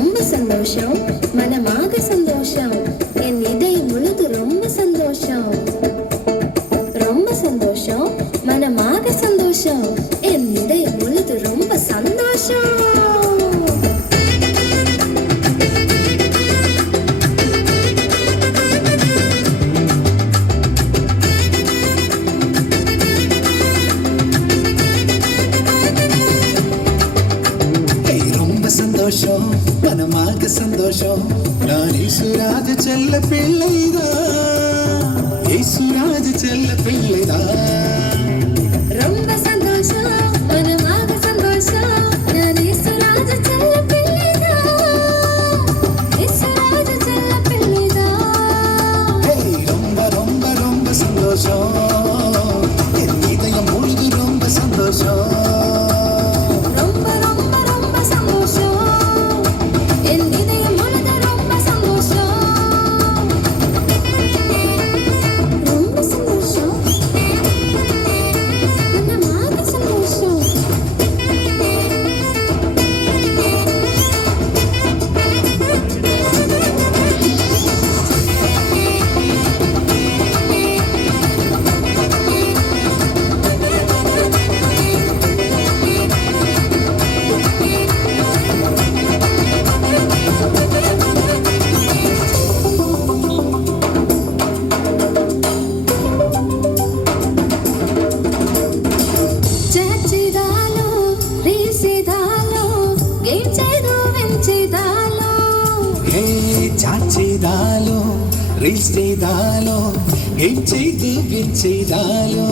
ரொம்ப சந்தோஷம், மனமாக சந்தோஷம், என் இதயம் முழுது ரொம்ப சந்தோஷம். ரொம்ப சந்தோஷம், மனமாக சந்தோஷம், என் இதயம் முழுது ரொம்ப சந்தோஷம். சந்தோஷம், மனமாக சந்தோஷம், நான் ஈசுராஜ செல்ல பிள்ளைதான், ஈசுராஜ செல்ல பிள்ளைதான். ரொம்ப சந்தோஷம், மனமாக சந்தோஷம், நான் ஈசுராஜ செல்ல பிள்ளைதான், ஈசுராஜ செல்ல பிள்ளைதான். ரொம்ப ரொம்ப ரொம்ப சந்தோஷம், என் இதயம் முழுது ரொம்ப சந்தோஷம். చాచేదాలో రీచ్ చేదాలో ఏం చేయదు విన్ చేదాలో